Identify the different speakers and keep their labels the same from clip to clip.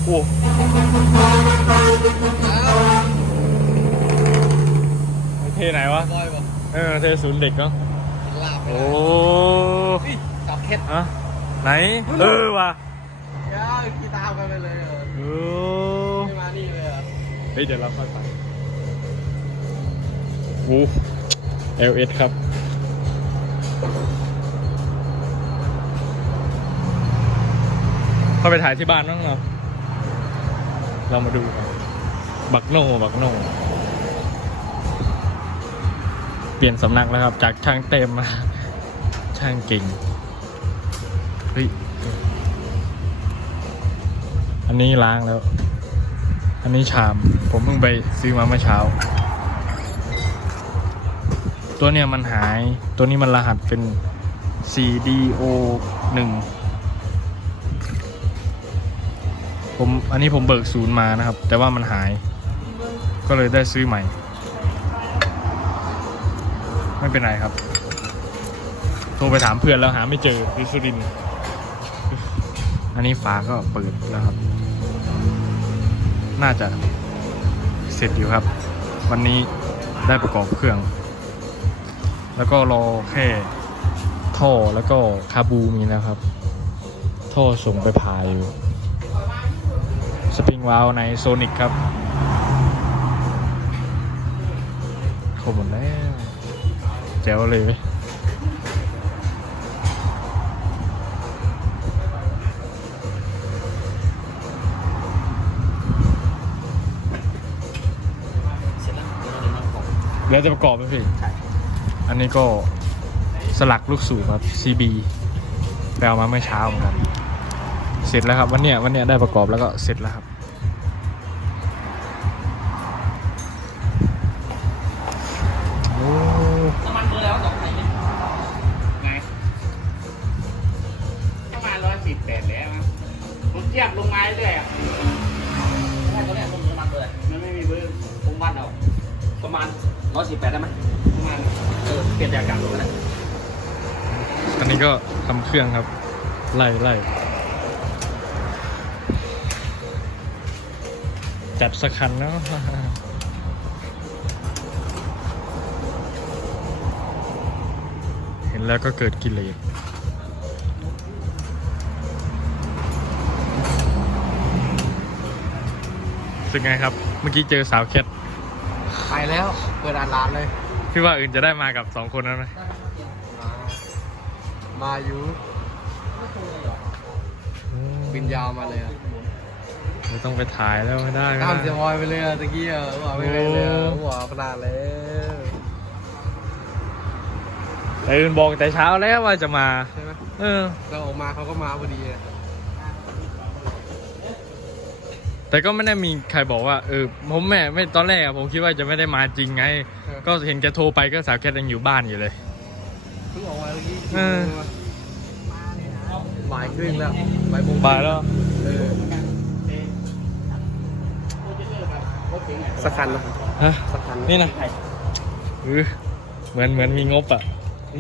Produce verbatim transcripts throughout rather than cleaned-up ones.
Speaker 1: โอ้เท่ไหนวะเออเท่ศูนย์เด็กเนาะโอ้
Speaker 2: จับเคล็ด
Speaker 1: อะไหนเออว่ะ
Speaker 2: ย่าขี่ตามกันไปเลยเออไม่มานี่เลยอ่ะ
Speaker 1: เฮ้ยเดี๋ยวเราค่อยไปโอ้ แอล เอส ครับเข้าไปถ่ายที่บ้านบ้างเราเรามาดูกันบักโน่บักโน่เปลี่ยนสำนักแล้วครับจากช่างเต็มมาช่างเก่งเฮ้ยอันนี้ล้างแล้วอันนี้ชามผมเพิ่งไปซื้อมาเมื่อเช้าตัวเนี้ยมันหายตัวนี้มันรหัสเป็น ซี ดี โอ หนึ่งผมอันนี้ผมเบิกศูนย์มานะครับแต่ว่ามันหายก็เลยได้ซื้อใหม่ไม่เป็นไรครับโทรไปถามเพื่อนแล้วหาไม่เจอที่สุรินทร์อันนี้ฝาก็เปิดแล้วครับน่าจะเสร็จอยู่ครับวันนี้ได้ประกอบเครื่องแล้วก็รอแค่ท่อแล้วก็คาบูมีแล้วครับท่อส่งไปพายอยู่สปริงวาล์วในโซนิกครับครบหมดแล้วแจ๋วเลย
Speaker 2: เสร็จแล้วเดี๋ยวเราจะมาประกอบ
Speaker 1: แล้วจะประกอบไหมพี่
Speaker 2: ใช่
Speaker 1: อันนี้ก็สลักลูกสูบครับ ซี บี ไปเอามาเมื่อเช้าเหมือนกันเสร็จแล้วครับวันเนี้ยวันเนี้ยได้ประกอบแล้วก็เสร็จแล้วครับโอ้
Speaker 2: น้ำมันเบอร์แล้วดอกไหนเนี่ยไงประมาณร้อยสิบแปดแล้วนะผมเทียบลงมาเรื่อยอ่ะไม่ใช่ตัวเนี้ยผมน้ำมันเบอร์มันไม่มีเบอร์ผมวัดเอาประมาณร้อยสิบแปดได้ไหมประมาณเออเปลี่ยนจากการลงกันเลย
Speaker 1: อันนี้ก็ทำเครื่องครับไล่ไล่จัดสักคันแล้วเห็นแล้วก็เกิดกิเลสสึกไงครับเมื่อกี้เจอสาวแคท
Speaker 2: ไปแล้วเปิดร้านเลย
Speaker 1: พี่ว่าอื่นจะได้มากับสองคนนั้นไหม
Speaker 2: มาอยู่บินยาวมาเลยอ่ะ
Speaker 1: ไม่ต้องไปถ่ายแล้วไม่ได้
Speaker 2: ตามเสียบอยไปเลยอ่ะตะกี้อ่ะหัวไปเลยเลยหัวขนาดแล้ว
Speaker 1: แต่อื่นบอกแต่เช้าแล้วว่าจะมา
Speaker 2: ใช่ไหม
Speaker 1: เออ
Speaker 2: เราออกมาเขาก็มาพอดี
Speaker 1: แต่ก็ไม่ได้มีใครบอกว่าเออผมแม่ไม่ตอนแรกผมคิดว่าจะไม่ได้มาจริงไงก็เห็นแกโทรไปก็สาวแคทยังอยู่บ้านอยู่เลย
Speaker 2: เพิ่งออกมาเมื่อกี้บ่ายครึ่งแล้วบ่ายโมง
Speaker 1: บ่ายแล้ว
Speaker 2: สักคันนะ
Speaker 1: ฮะ
Speaker 2: สักคัน
Speaker 1: นี่นะเออเหมือนเหมือนมีงบอ่ะ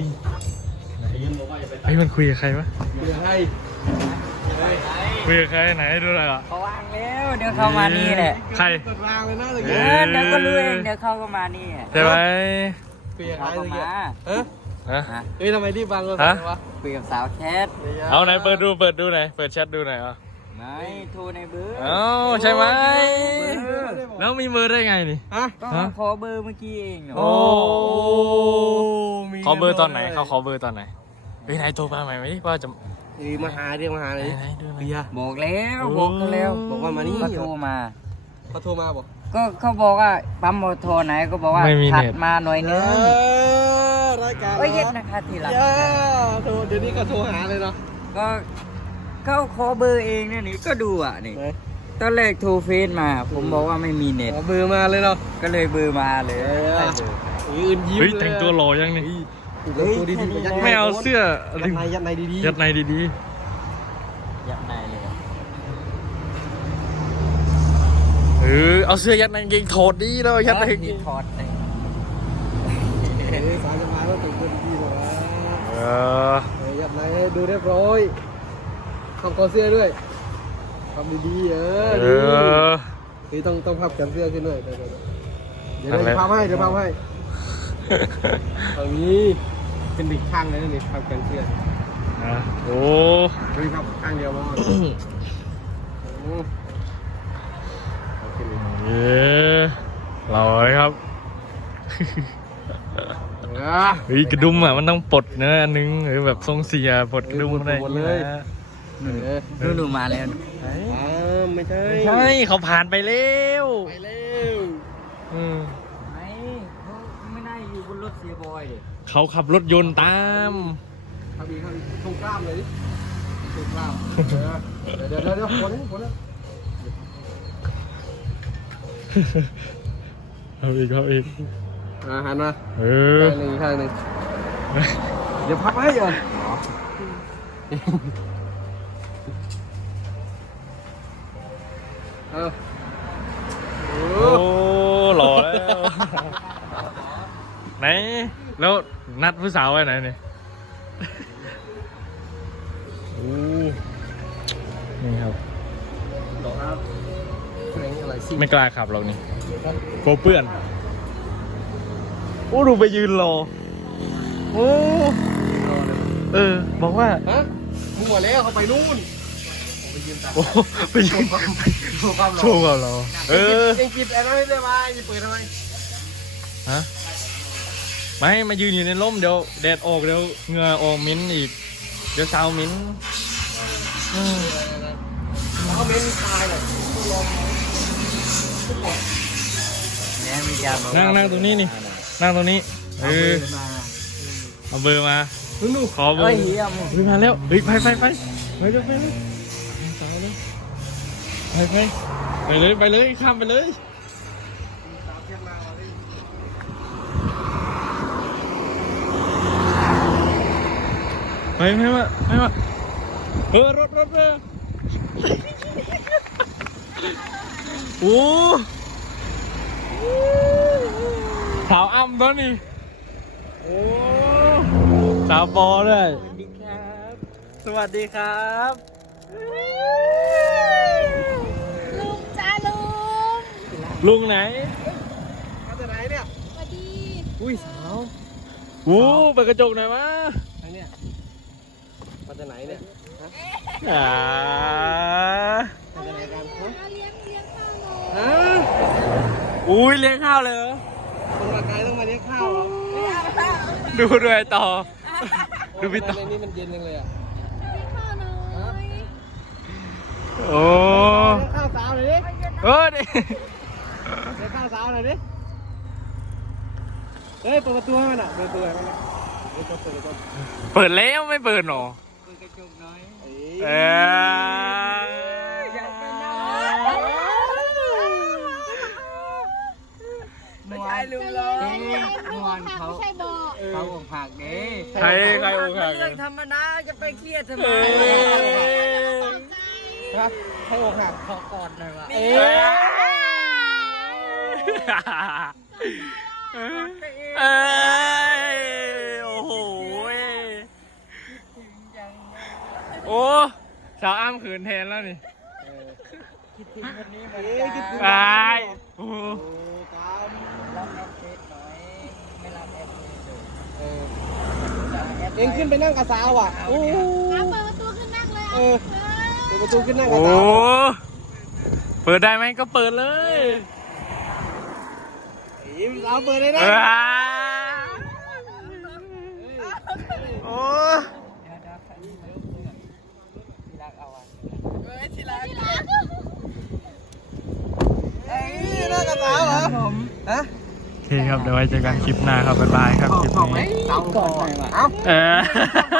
Speaker 1: เฮ้ยมันคุยกับใครวะ
Speaker 2: คุยกับใคร
Speaker 1: คุยกับใครไหนดูหน่อยอ่ะ
Speaker 3: เขาวางแล้วเดี๋ยวเข้ามานี่แหละ
Speaker 1: ใคร
Speaker 2: วางเลยนะเลย
Speaker 3: เออเดี๋ยวก็รู้เองเดี๋ยวเขาก็มานี่
Speaker 1: ใช่ไหม
Speaker 2: คุยกับใครเลยเออ
Speaker 1: ฮะ
Speaker 2: เฮ้ยทำไมที่บางก็
Speaker 1: ฮะ
Speaker 2: วะ
Speaker 3: คุยกับสาวแคท
Speaker 1: เอาไหนเปิดดูเปิดดูหน่อยเปิดแชทดูหน่อยอ่ะ
Speaker 3: ไม่โทรในเบอร์
Speaker 1: เอ้าใช่ไหมแล้วมีเบอร์ได้ไงนี่
Speaker 2: ฮะ
Speaker 3: ก็ขอเบอร์เมื่อกี้เอง
Speaker 1: โอ้ขอเบอร์ตอนไหนเขาขอเบอร์ตอนไหนเฮ้ยนายโทรมาใหม่ไหมว่าจะ
Speaker 2: มาหาเรียกมาหาเลย
Speaker 3: บอกแล้วบอกกันแล้ว
Speaker 2: บอกว่ามานี่
Speaker 3: เขาโทรมา
Speaker 2: เขาโทรมาบอก
Speaker 3: ก็เขาบอกว่าปั๊มโมโทรไหนก็บอกว่าถัดมาหน่อยนึง
Speaker 2: รายการ
Speaker 3: โอ้ยเย็ดนะคะทีหลัง
Speaker 2: โทรเดี๋ยวนี้ก็โทรหาเลยเนาะ
Speaker 3: ก็เขาขอเบอร์เองเนี่ยนี่ก็ดูอ่ะนี่ตอนแรกโทรเฟซมาผมบอกว่าไม่มีเน็ต
Speaker 2: เบอร์มาเลยเนาะ
Speaker 3: ก็เลยเบอร์มาเลย
Speaker 2: อื่นยิ้ม
Speaker 1: เฮ้ยแต่งตัวหล่อยังนี่ไม่เอาเสื้อ
Speaker 2: ยัดในยัดในดี
Speaker 1: ๆยัดในดี
Speaker 3: ๆยัดในเลย
Speaker 1: เออเอาเสื้อยัดในกางเกงถอดดีแล้วยัดในกางเกง
Speaker 3: ถอดเลย
Speaker 2: สายจะมาแล้วแต่งตัวดีๆหรอ
Speaker 1: เออ
Speaker 2: ยัดในดูเรียบร้อยทำคอเสื้อด้วย
Speaker 4: ทำดีๆเออ
Speaker 1: เออ
Speaker 4: นี่ต้องต้องพับแขนเสื้อขึ้นหน่อยเดี๋ยวเดี๋ยวเดี๋ยว
Speaker 1: นั่นแหละ
Speaker 4: เดี๋ยวพับให้เดี๋ยวพับให้ตรงนี้เป็นอีกข้างเลยนะนี่พับแขนเสื้อ
Speaker 1: นะโอ้
Speaker 4: นี่พับข้างเดียวพออืมโอเคเลย
Speaker 1: เย้หล่อเลยครับ
Speaker 4: เออ
Speaker 1: เฮ้ยกระดุมอ่ะมันต้องปลดเนื้ออันนึงหรือแบบทรงเสียปลดกระดุมอะไร
Speaker 4: หมดเลย
Speaker 1: นะ
Speaker 4: เออ
Speaker 3: ดูดูมาแล้ว
Speaker 1: เฮ้ย
Speaker 4: อ้าวไม่ใช่
Speaker 1: ใช่เขาผ่านไปแล้ว
Speaker 4: ไปเร็ว
Speaker 1: อืม
Speaker 3: ไม่เขาไม่ได้อยู่บนรถเสียบอยดิ
Speaker 1: เขาขับรถยนต์ตาม
Speaker 4: ครับอีกครับอีกตรงกล้ามเลยดิตรงกล้ามเออเดี๋ยวเดี๋ยวเดี๋ยวผลผลแล้ว
Speaker 1: เอาอีกเอาอีก
Speaker 4: อ่าหันมา
Speaker 1: เออ
Speaker 4: ข้างหนึ่งข้างหนึ่งเดี๋ยวพับให้เหรอเออโอ้
Speaker 1: โอ้หล่อแล้ว ไหน แล้วนัดผู้สาวไว้ไหนเนี่ยโอ้นี่ครับ
Speaker 4: ดอกครับเพลงอะไรสิ
Speaker 1: ไม่กล้าขับหรอกนี่กลัวเปื้อน โอ้ดูไปยืนรอ โอ้ เออ บอกว่า
Speaker 4: ฮะมึงหมดแล้วเขาไปนู่น
Speaker 1: โอ้ไปยืน
Speaker 4: โชว์ความหล่อ
Speaker 1: โชว์กับเราเออ
Speaker 4: เอ็งปิดแอร์ไม่ได้ไหมจะเปิดทำไม
Speaker 1: ฮะ ไม่ มายืนอยู่ในร่มเดี๋ยวแดดออกเดี๋ยวเหงื่อออกมิ้นอีก เดี๋ยวเช้ามิ้นอืม
Speaker 4: เขาเม้นตายเลย
Speaker 3: เนี่ยมีการบอก
Speaker 1: นั่ง
Speaker 3: ว่า
Speaker 1: นั่งตรงนี้นี่ นั่งตรงนี้ เอ
Speaker 3: เอาเบอ
Speaker 1: อ
Speaker 3: ร์มา
Speaker 1: เอาเบอร์มา
Speaker 4: นู่นนู่น
Speaker 1: ขอเบอ
Speaker 3: เอ้ย
Speaker 1: ร์
Speaker 3: เฮียมึง
Speaker 1: เฮ้ยมาแล้วเฮ้ยไปไปไปไปเลยไปเลยไปเลยไปไปไปเลยไปเลยข้ามไปเลยไปไม่มาไม่มาเออรถรถเออโอ้สาวอ้ำตัวนี้โอ้สาวบอด้วย
Speaker 3: สวัสดีครับ
Speaker 1: สวัสดีครับ
Speaker 5: ลุงจ้าลุง
Speaker 1: ลุงไหน
Speaker 4: มาจากไหนเนี่ย
Speaker 5: สวัสดี
Speaker 4: อุ้ยสาว
Speaker 1: โอ้เปิดกระจกหน่อยวะ
Speaker 4: ไอเนี่ยมาจากไหนเนี่ย
Speaker 1: อ่า
Speaker 4: มาจากไหนกันฮะ
Speaker 5: มาเลี้ยงเลี้ยงข้าวหน่อย
Speaker 4: ฮะ
Speaker 1: อุ้ยเลี้ยงข้าวเลยเหรอ
Speaker 4: คนมาไกลต้องมาเลี้ยงข้าวเหรอ
Speaker 1: ดูด้วยต่อ ดูพี่ต่อ
Speaker 4: ในนี้มันเย็นจังเลยอ่ะ
Speaker 5: เลี้ยงข้าวหน่อย
Speaker 1: โอ้
Speaker 4: เลี้ยงข้าวสาวหน่อยดิ
Speaker 1: เออดิ
Speaker 4: เลี้ยงข้าวสาวหน่อยดิเฮ้ยเปิดประตูให้มันอ่ะเปิดประตูให้มันอ่ะเปิดประตูเปิดประตู
Speaker 1: เปิดแล้วไม่เปิดหรอ
Speaker 3: เปิดกระจกหน่อย
Speaker 4: เอ้
Speaker 1: เอย
Speaker 3: อยากเป็นน้
Speaker 1: อ
Speaker 3: ไม่ใช่ลุงเลย
Speaker 5: ไม่
Speaker 3: เมื่อวาน
Speaker 5: ใช่
Speaker 3: เขา
Speaker 5: ไม่ใช่บอก
Speaker 3: เขาอกหักเด้
Speaker 1: ใครใครอกหัก
Speaker 3: เรื่องธรรมดาจะไปเครียดทำไม
Speaker 1: เอ้ย
Speaker 4: ครับให้อกหัก
Speaker 3: ขอกอดหน่อยวะ
Speaker 1: เอ้ยเอ้ยโอ้โหโอ้สาวอ้ำขืนแทนแล้วนี่
Speaker 3: คิดถึงคนนี้เหมือน
Speaker 4: เอ้ยคิดถึง
Speaker 3: กัน
Speaker 1: ตายโอ้โห
Speaker 4: โอ้ตาม
Speaker 3: รับแอปเฟซหน่อยไม่รับแอปเฟซเลย
Speaker 4: เออ
Speaker 3: รับแอป
Speaker 4: เอ็งขึ้นไปนั่งกับสาวอ่ะโอ้
Speaker 5: เอาเปิดประตูขึ้นนั่งเลย
Speaker 4: เอ
Speaker 5: อ่ะ
Speaker 4: อ เปิดประตูขึ้นนั่งกับ
Speaker 1: โอ้
Speaker 4: สาว
Speaker 1: เปิดได้ไหมก็เปิดเลย
Speaker 4: เอ้ยสาวเปิดเลยนะ
Speaker 1: เออโอ้
Speaker 3: เดี๋ยวเดี๋ยวคันนี้มันเพื่อนที่รักเอาอ่ะ
Speaker 4: เอ้ยทีละเอ้ยนั่งกับสาวเหรอ
Speaker 3: ผม
Speaker 4: ฮะ
Speaker 1: โอเคครับ เดี๋ยวไว้เจอกันคลิปหน้าครับ บ๊ายบายครับ คลิปนี้
Speaker 4: สาวก่อนเอ้า
Speaker 1: เออ